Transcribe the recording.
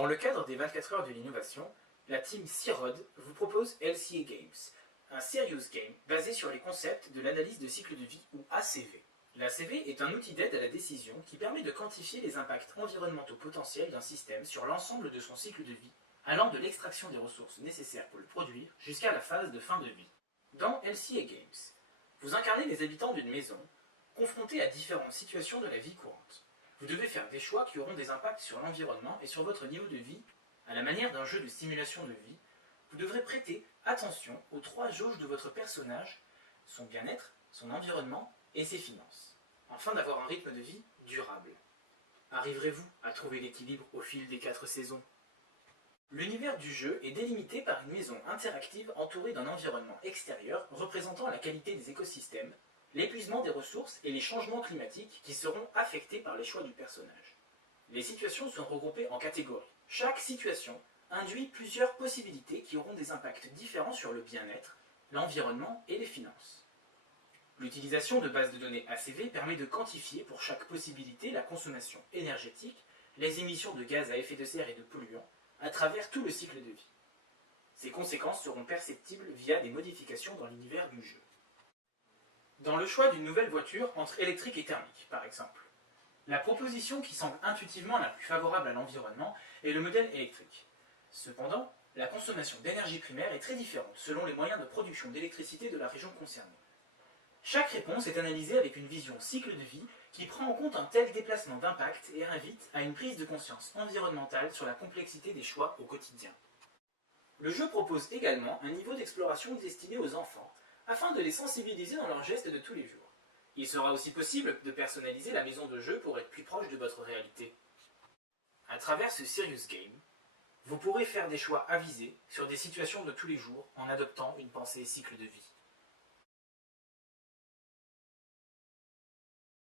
Dans le cadre des 24 heures de l'innovation, la team CIROD vous propose LCA Games, un serious game basé sur les concepts de l'analyse de cycle de vie ou ACV. L'ACV est un outil d'aide à la décision qui permet de quantifier les impacts environnementaux potentiels d'un système sur l'ensemble de son cycle de vie, allant de l'extraction des ressources nécessaires pour le produire jusqu'à la phase de fin de vie. Dans LCA Games, vous incarnez les habitants d'une maison, confrontés à différentes situations de la vie courante. Vous devez faire des choix qui auront des impacts sur l'environnement et sur votre niveau de vie. À la manière d'un jeu de simulation de vie, vous devrez prêter attention aux 3 jauges de votre personnage, son bien-être, son environnement et ses finances, afin d'avoir un rythme de vie durable. Arriverez-vous à trouver l'équilibre au fil des 4 saisons? L'univers du jeu est délimité par une maison interactive entourée d'un environnement extérieur représentant la qualité des écosystèmes, l'épuisement des ressources et les changements climatiques qui seront affectés par les choix du personnage. Les situations sont regroupées en catégories. Chaque situation induit plusieurs possibilités qui auront des impacts différents sur le bien-être, l'environnement et les finances. L'utilisation de bases de données ACV permet de quantifier pour chaque possibilité la consommation énergétique, les émissions de gaz à effet de serre et de polluants, à travers tout le cycle de vie. Ces conséquences seront perceptibles via des modifications dans l'univers du jeu. Dans le choix d'une nouvelle voiture entre électrique et thermique, par exemple, la proposition qui semble intuitivement la plus favorable à l'environnement est le modèle électrique. Cependant, la consommation d'énergie primaire est très différente selon les moyens de production d'électricité de la région concernée. Chaque réponse est analysée avec une vision cycle de vie qui prend en compte un tel déplacement d'impact et invite à une prise de conscience environnementale sur la complexité des choix au quotidien. Le jeu propose également un niveau d'exploration destiné aux enfants, afin de les sensibiliser dans leurs gestes de tous les jours. Il sera aussi possible de personnaliser la maison de jeu pour être plus proche de votre réalité. À travers ce serious game, vous pourrez faire des choix avisés sur des situations de tous les jours en adoptant une pensée cycle de vie.